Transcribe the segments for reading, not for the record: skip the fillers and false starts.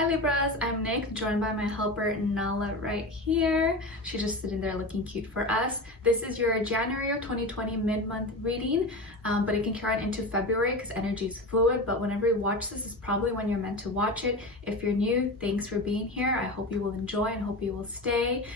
Hi Libras, I'm Nick, joined by my helper Nala right here. She's just sitting there looking cute for us. This is your January of 2020 mid-month reading, but it can carry on into February because energy is fluid, but whenever you watch this is probably when you're meant to watch it. If you're new, thanks for being here. I hope you will enjoy and hope you will stay.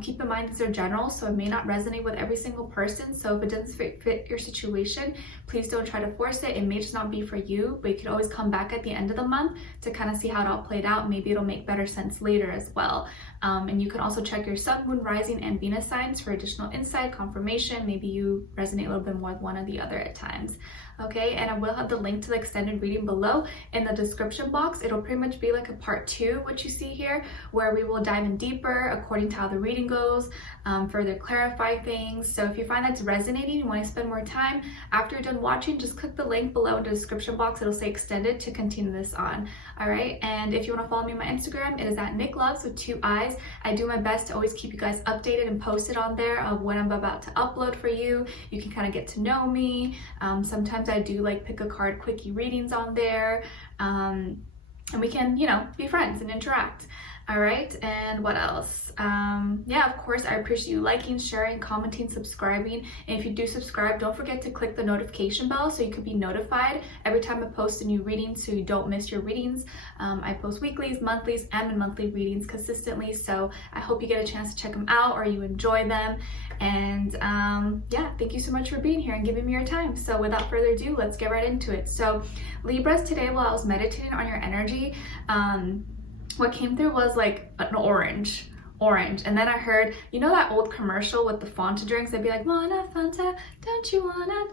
Keep in mind these are general, so it may not resonate with every single person, so if it doesn't fit your situation, please don't try to force it. It may just not be for you, but you can always come back at the end of the month to kind of see how it all played out. Maybe it'll make better sense later as well. And you can also check your sun, moon, rising, and Venus signs for additional insight, confirmation. Maybe you resonate a little bit more with one or the other at times. Okay, and I will have the link to the extended reading below in the description box. It'll pretty much be like a part 2, what you see here, where we will dive in deeper according to how the reading goes, further clarify things. So if you find that's resonating, you want to spend more time after you're done watching, just click the link below in the description box. It'll say extended to continue this on. All right, and if you want to follow me on my Instagram, it is at NicLoves with 2 eyes. I do my best to always keep you guys updated and posted on there of what I'm about to upload for you. You can kind of get to know me. Sometimes I do like pick a card quickie readings on there, and we can, you know, be friends and interact. All right, and what else? Yeah, of course, I appreciate you liking, sharing, commenting, subscribing. And if you do subscribe, don't forget to click the notification bell so you could be notified every time I post a new reading so you don't miss your readings. I post weeklies, monthlies, and monthly readings consistently, so I hope you get a chance to check them out or you enjoy them. And yeah, thank you so much for being here and giving me your time. So without further ado, let's get right into it. So Libras, today while I was meditating on your energy, what came through was like an orange. And then I heard, you know that old commercial with the Fanta drinks? They'd be like, wanna Fanta, don't you wanna?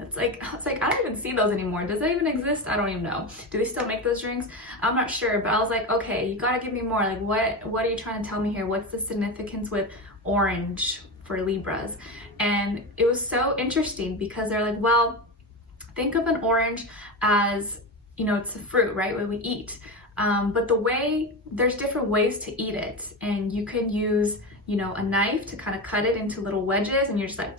It's like, I was like, I don't even see those anymore. Does that even exist? I don't even know. Do they still make those drinks? I'm not sure, but I was like, okay, you gotta give me more. Like, what are you trying to tell me here? What's the significance with orange for Libras? And it was so interesting because they're like, well, think of an orange as, you know, it's a fruit, right? What we eat. But there's different ways to eat it, and you can use, you know, a knife to kind of cut it into little wedges and you're just like,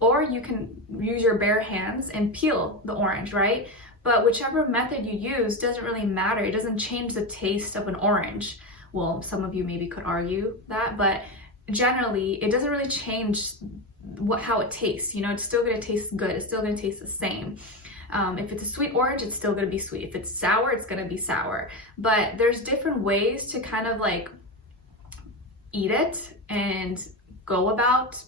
or you can use your bare hands and peel the orange, right? But whichever method you use doesn't really matter. It doesn't change the taste of an orange. Well, some of you maybe could argue that, but generally it doesn't really change how it tastes. You know, it's still gonna taste good. It's still gonna taste the same. If it's a sweet orange, it's still gonna be sweet. If it's sour, it's gonna be sour. But there's different ways to kind of like eat it and go about,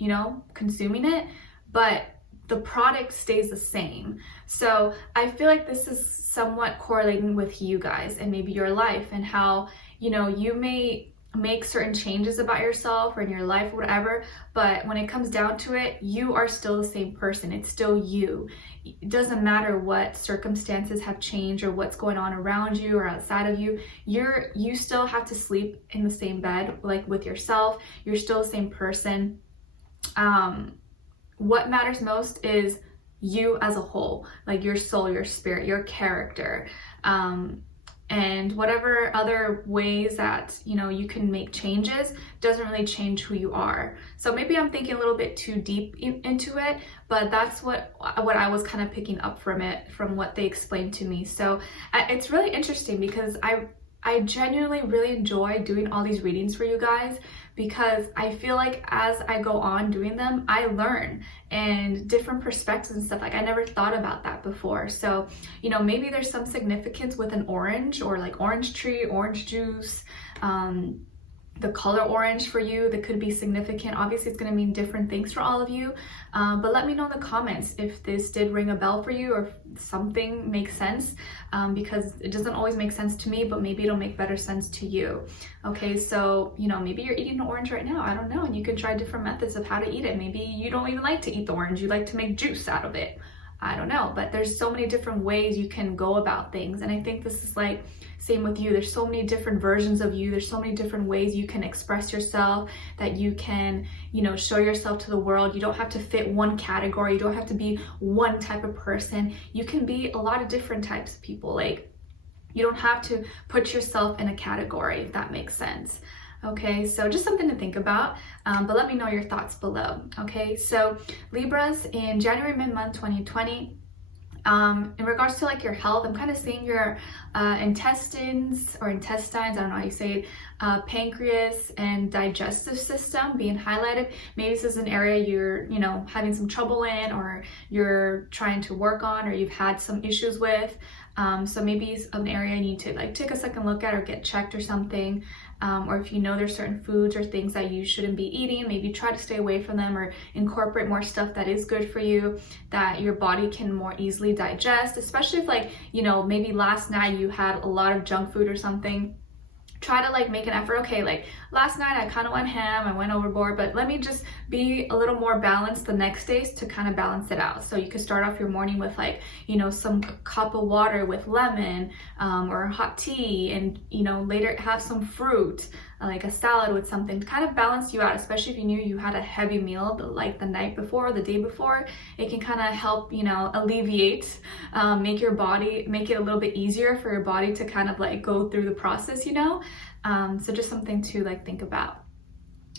you know, consuming it, but the product stays the same. So I feel like this is somewhat correlating with you guys and maybe your life and how, you know, you may make certain changes about yourself or in your life or whatever, but when it comes down to it, you are still the same person. It's still you. It doesn't matter what circumstances have changed or what's going on around you or outside of you. You still have to sleep in the same bed, like with yourself. You're still the same person. What matters most is you as a whole, like your soul, your spirit, your character. And whatever other ways that, you know, you can make changes doesn't really change who you are. So maybe I'm thinking a little bit too deep into it, but that's what I was kind of picking up from it, from what they explained to me. So it's really interesting because I genuinely really enjoy doing all these readings for you guys, because I feel like as I go on doing them, I learn and different perspectives and stuff. Like I never thought about that before. So, you know, maybe there's some significance with an orange or like orange tree, orange juice, the color orange for you that could be significant. Obviously it's going to mean different things for all of you, but let me know in the comments if this did ring a bell for you or if something makes sense, because it doesn't always make sense to me, but maybe it'll make better sense to you. Okay, so, you know, maybe you're eating an orange right now, I don't know, and you can try different methods of how to eat it. Maybe you don't even like to eat the orange, you like to make juice out of it. I don't know, but there's so many different ways you can go about things, and I think this is like same with you. There's so many different versions of you. There's so many different ways you can express yourself, that you can, you know, show yourself to the world. You don't have to fit one category. You don't have to be one type of person. You can be a lot of different types of people. Like, you don't have to put yourself in a category, if that makes sense. Okay, so just something to think about, but let me know your thoughts below. Okay, so Libras in January mid-month 2020, In regards to like your health, I'm kind of seeing your intestines, I don't know how you say it, pancreas and digestive system being highlighted. Maybe this is an area you're, having some trouble in, or you're trying to work on, or you've had some issues with. So maybe it's an area you need to like take a second look at or get checked or something. Or if you know there's certain foods or things that you shouldn't be eating, maybe try to stay away from them, or incorporate more stuff that is good for you, that your body can more easily digest, especially if like, maybe last night you had a lot of junk food or something. Try to like make an effort. Okay, like last night I kind of went ham, I went overboard, but let me just be a little more balanced the next days to kind of balance it out. So you could start off your morning with like, some cup of water with lemon, or hot tea, and later have some fruit, like a salad with something to kind of balance you out, especially if you knew you had a heavy meal like the night before or the day before. It can kind of help, alleviate, make it a little bit easier for your body to kind of like go through the process, so just something to like think about.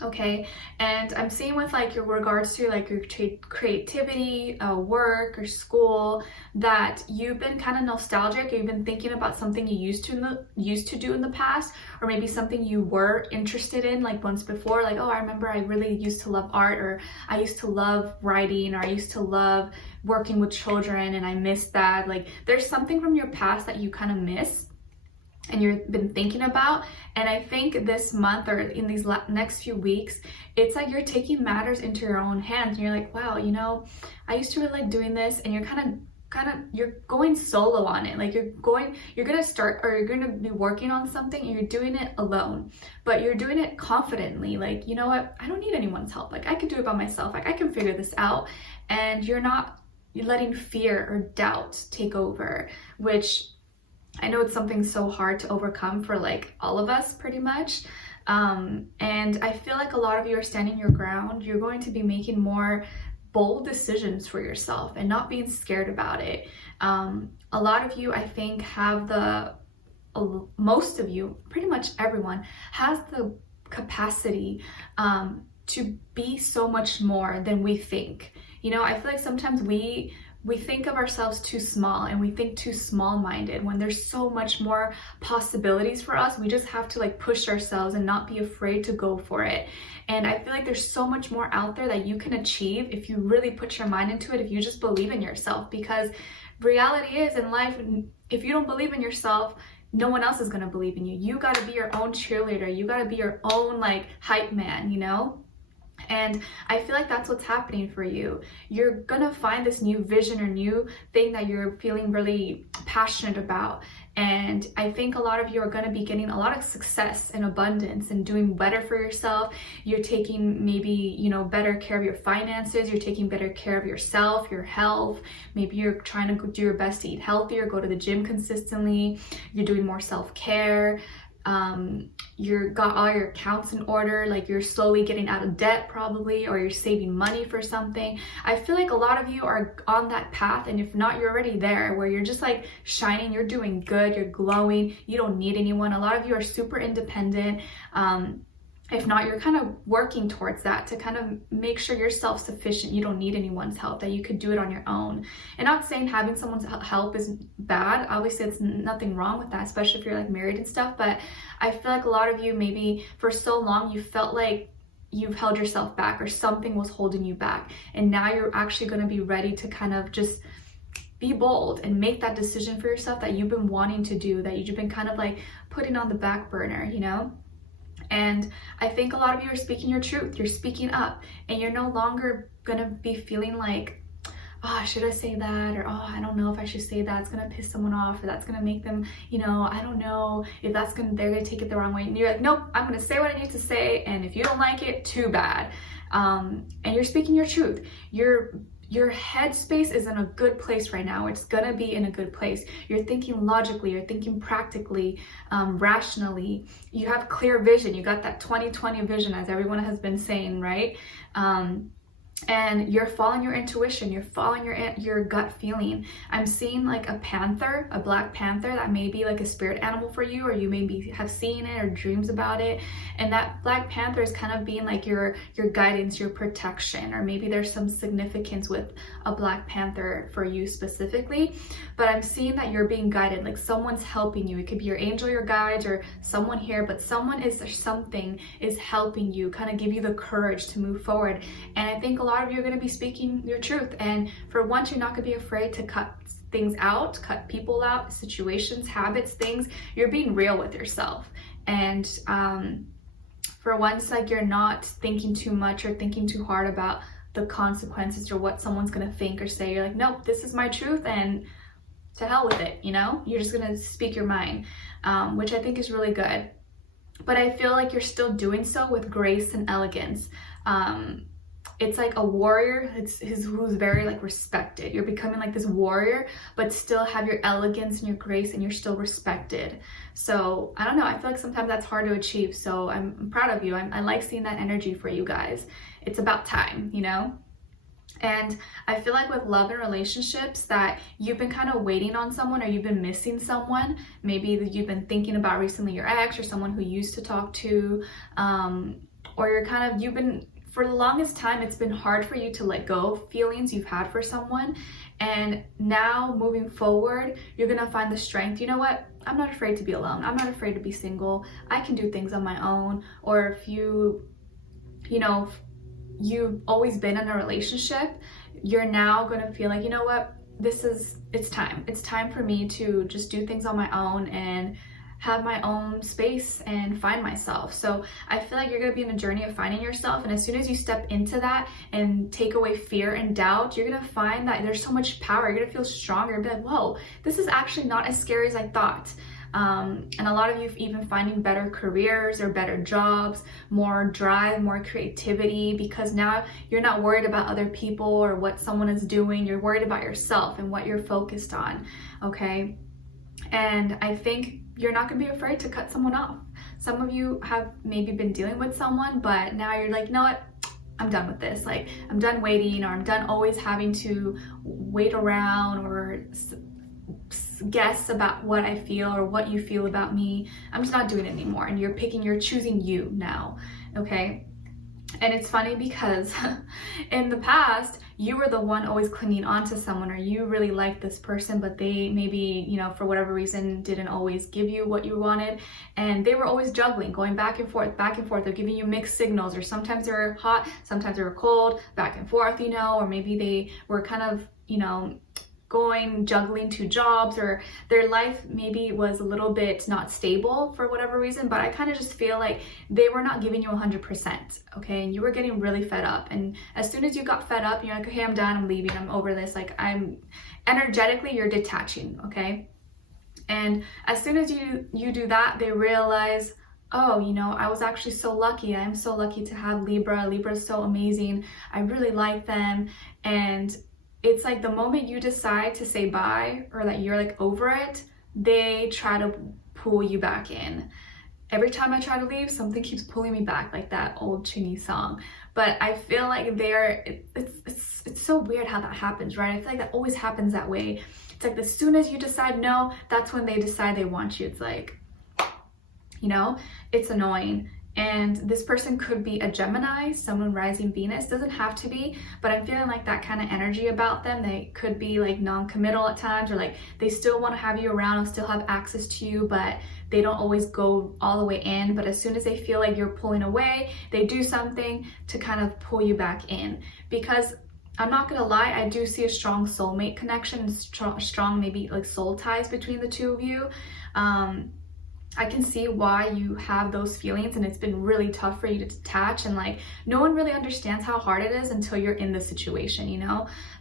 Okay, and I'm seeing with like your regards to like your creativity, work or school, that you've been kind of nostalgic. You've been thinking about something you used to do in the past, or maybe something you were interested in like once before. Like, oh, I remember I really used to love art, or I used to love writing, or I used to love working with children, and I missed that. Like, there's something from your past that you kind of miss and you've been thinking about. And I think this month, or in these next few weeks, it's like you're taking matters into your own hands, and you're like, wow, I used to really like doing this, and you're you're going solo on it. Like you're gonna start, or you're gonna be working on something, and you're doing it alone, but you're doing it confidently. Like, you know what, I don't need anyone's help. Like, I can do it by myself. Like, I can figure this out. And you're letting fear or doubt take over, which I know it's something so hard to overcome for like all of us pretty much. And I feel like a lot of you are standing your ground. You're going to be making more bold decisions for yourself and not being scared about it. A lot of you, I think, most of you, pretty much everyone, has the capacity to be so much more than we think. I feel like sometimes we think of ourselves too small, and we think too small-minded, when there's so much more possibilities for us. We just have to like push ourselves and not be afraid to go for it. And I feel like there's so much more out there that you can achieve if you really put your mind into it, if you just believe in yourself. Because reality is, in life, if you don't believe in yourself, no one else is going to believe in you. You got to be your own cheerleader. You got to be your own like hype man, And I feel like that's what's happening for you. You're gonna find this new vision or new thing that you're feeling really passionate about. And I think a lot of you are gonna be getting a lot of success and abundance and doing better for yourself. You're taking maybe, better care of your finances. You're taking better care of yourself, your health. Maybe you're trying to do your best to eat healthier, go to the gym consistently. You're doing more self-care. You've got all your accounts in order, like you're slowly getting out of debt probably, or you're saving money for something. I feel like a lot of you are on that path, and if not, you're already there, where you're just like shining, you're doing good, you're glowing, you don't need anyone. A lot of you are super independent. If not, you're kind of working towards that to kind of make sure you're self-sufficient. You don't need anyone's help, that you could do it on your own. And not saying having someone's help is bad. Obviously, it's nothing wrong with that, especially if you're like married and stuff. But I feel like a lot of you, maybe for so long, you felt like you've held yourself back, or something was holding you back. And now you're actually going to be ready to kind of just be bold and make that decision for yourself that you've been wanting to do, that you've been kind of like putting on the back burner, And I think a lot of you are speaking your truth. You're speaking up, and you're no longer gonna be feeling like, oh, should I say that? Or, oh, I don't know if I should say that. It's gonna piss someone off, or that's gonna make them, I don't know if they're gonna take it the wrong way. And you're like, nope, I'm gonna say what I need to say. And if you don't like it, too bad. And you're speaking your truth. Your headspace is in a good place right now. It's gonna be in a good place. You're thinking logically, you're thinking practically, rationally. You have clear vision. You got that 20/20 vision, as everyone has been saying, right? and you're following your intuition, you're following your gut feeling. I'm seeing like a panther, a black panther that may be like a spirit animal for you, or you maybe have seen it or dreams about it. And that black panther is kind of being like your guidance, your protection, or maybe there's some significance with a black panther for you specifically. But I'm seeing that you're being guided, like someone's helping you. It could be your angel, your guides, or someone here, but something is helping you, kind of give you the courage to move forward. And I think a lot of you are going to be speaking your truth. And for once, you're not going to be afraid to cut things out, cut people out, situations, habits, things. You're being real with yourself. And for once, like, you're not thinking too much or thinking too hard about the consequences or what someone's going to think or say. You're like, nope, this is my truth, and to hell with it, you know? You're just going to speak your mind, which I think is really good. But I feel like you're still doing so with grace and elegance. It's like a warrior who's very like respected. You're becoming like this warrior, but still have your elegance and your grace, and you're still respected. So I don't know, I feel like sometimes that's hard to achieve. So I'm proud of you. I like seeing that energy for you guys. It's about time, you know? And I feel like with love and relationships that you've been kind of waiting on someone, or you've been missing someone. Maybe that you've been thinking about recently your ex or someone who you used to talk to, or for the longest time, it's been hard for you to let go of feelings you've had for someone. And now moving forward, you're going to find the strength. You know what? I'm not afraid to be alone. I'm not afraid to be single. I can do things on my own. Or if you've always been in a relationship, you're now going to feel like, you know what? It's time. It's time for me to just do things on my own and have my own space and find myself. So I feel like you're going to be in a journey of finding yourself. And as soon as you step into that and take away fear and doubt, you're going to find that there's so much power. You're going to feel stronger and be like, whoa, this is actually not as scary as I thought. And a lot of you even finding better careers or better jobs, more drive, more creativity, because now you're not worried about other people or what someone is doing. You're worried about yourself and what you're focused on. Okay. And I think you're not going to be afraid to cut someone off. Some of you have maybe been dealing with someone, but now you're like, you know what? I'm done with this. Like, I'm done waiting, or I'm done always having to wait around or guess about what I feel or what you feel about me. I'm just not doing it anymore. And you're choosing you now. Okay. And it's funny because in the past, you were the one always clinging on to someone, or you really liked this person, but they maybe, for whatever reason, didn't always give you what you wanted. And they were always juggling, going back and forth, back and forth. They're giving you mixed signals, or sometimes they were hot, sometimes they were cold, back and forth, or maybe they were kind of, juggling two jobs, or their life maybe was a little bit not stable for whatever reason. But I kind of just feel like they were not giving you 100%, okay? And you were getting really fed up. And as soon as you got fed up, you're like, okay, I'm done, I'm leaving, I'm over this. Like, I'm energetically, you're detaching, okay? And as soon as you do that, they realize, oh, I was actually so lucky. I am so lucky to have Libra. Libra is so amazing. I really like them. And it's like the moment you decide to say bye, or that you're like over it, they try to pull you back in. Every time I try to leave, something keeps pulling me back, like that old Chinese song. But I feel like it's so weird how that happens, right? I feel like that always happens that way. It's like as soon as you decide no, that's when they decide they want you. It's like, it's annoying. And this person could be a Gemini, someone rising Venus. Doesn't have to be, but I'm feeling like that kind of energy about them. They could be like non-committal at times, or like they still want to have you around and still have access to you, but they don't always go all the way in. But as soon as they feel like you're pulling away, they do something to kind of pull you back in. Because I'm not gonna lie, I do see a strong soulmate connection, strong maybe like soul ties between the two of you. I can see why you have those feelings, and it's been really tough for you to detach, and like no one really understands how hard it is until you're in the situation,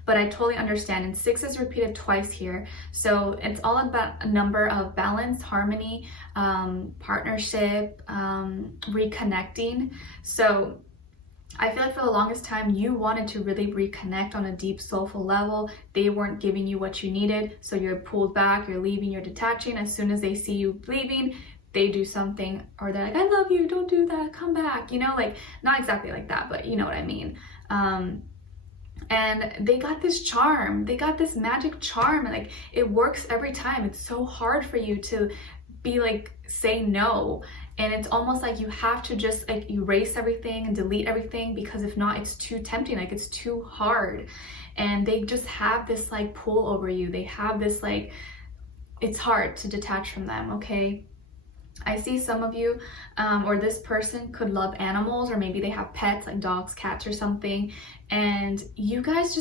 but I totally understand. And 6 is repeated twice here, so it's all about a number of balance, harmony, partnership, reconnecting. So I feel like for the longest time, you wanted to really reconnect on a deep, soulful level. They weren't giving you what you needed, so you're pulled back, you're leaving, you're detaching. As soon as they see you leaving, they do something, or they're like, I love you, don't do that, come back, like not exactly like that, but you know what I mean. and they got this charm, they got this magic charm, and like it works every time. It's so hard for you to be like, say no, and it's almost like you have to just like erase everything and delete everything, because if not, it's too tempting, like it's too hard. And they just have this like pull over you. They have this like, it's hard to detach from them. Okay, I see some of you or this person could love animals, or maybe they have pets like dogs, cats, or something, and you guys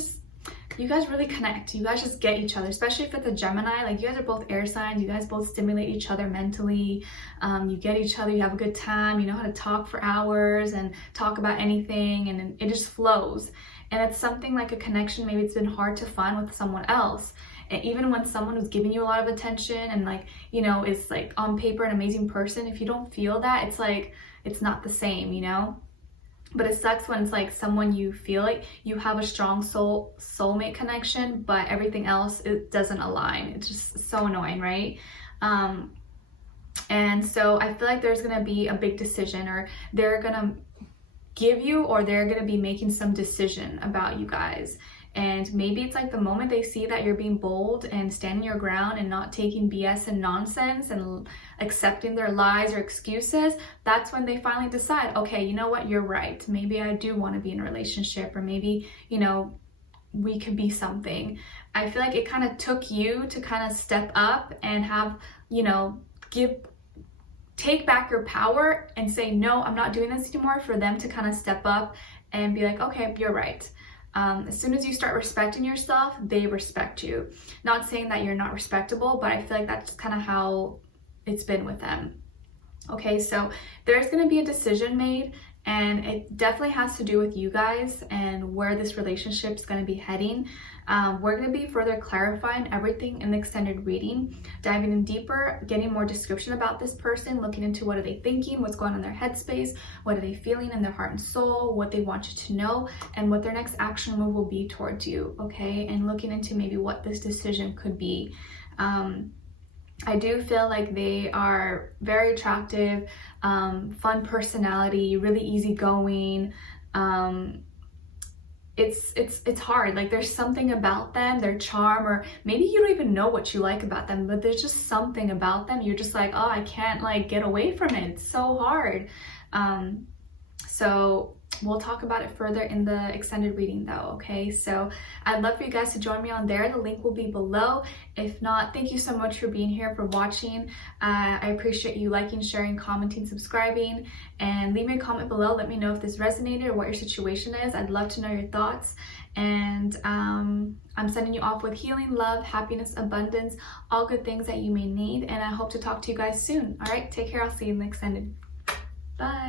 really connect. You guys just get each other, especially if it's a Gemini. Like, you guys are both air signs. You guys both stimulate each other mentally. You get each other, you have a good time, you know how to talk for hours and talk about anything, and it just flows. And it's something like a connection maybe it's been hard to find with someone else. And even when someone who's giving you a lot of attention and like, you know, is like on paper an amazing person, if you don't feel that, it's like, it's not the same, you know? But it sucks when it's like someone you feel like you have a strong soulmate connection, but everything else, it doesn't align. It's just so annoying, right? And so I feel like there's gonna be a big decision, or they're gonna give you, or they're gonna be making some decision about you guys. And maybe it's like the moment they see that you're being bold and standing your ground and not taking BS and nonsense and accepting their lies or excuses, that's when they finally decide, okay, you know what, you're right. Maybe I do want to be in a relationship, or maybe, you know, we could be something. I feel like it kind of took you to kind of step up and have, you know, take back your power and say, no, I'm not doing this anymore, for them to kind of step up and be like, okay, you're right. As soon as you start respecting yourself, they respect you. Not saying that you're not respectable, but I feel like that's kind of how it's been with them. Okay, so there's going to be a decision made, and it definitely has to do with you guys and where this relationship is going to be heading. We're going to be further clarifying everything in the extended reading, diving in deeper, getting more description about this person, looking into what are they thinking, what's going on in their headspace, what are they feeling in their heart and soul, what they want you to know, and what their next action move will be towards you, okay? And looking into maybe what this decision could be. I do feel like they are very attractive, fun personality, really easygoing. It's hard. Like, there's something about them, their charm, or maybe you don't even know what you like about them, but there's just something about them. You're just like, oh, I can't like get away from it. It's so hard. So we'll talk about it further in the extended reading though, okay? So I'd love for you guys to join me on there. The link will be below. If not, thank you so much for being here, for watching. I appreciate you liking, sharing, commenting, subscribing, and leave me a comment below. Let me know if this resonated or what your situation is. I'd love to know your thoughts. And I'm sending you off with healing, love, happiness, abundance, all good things that you may need. And I hope to talk to you guys soon. All right, take care. I'll see you in the extended. Bye.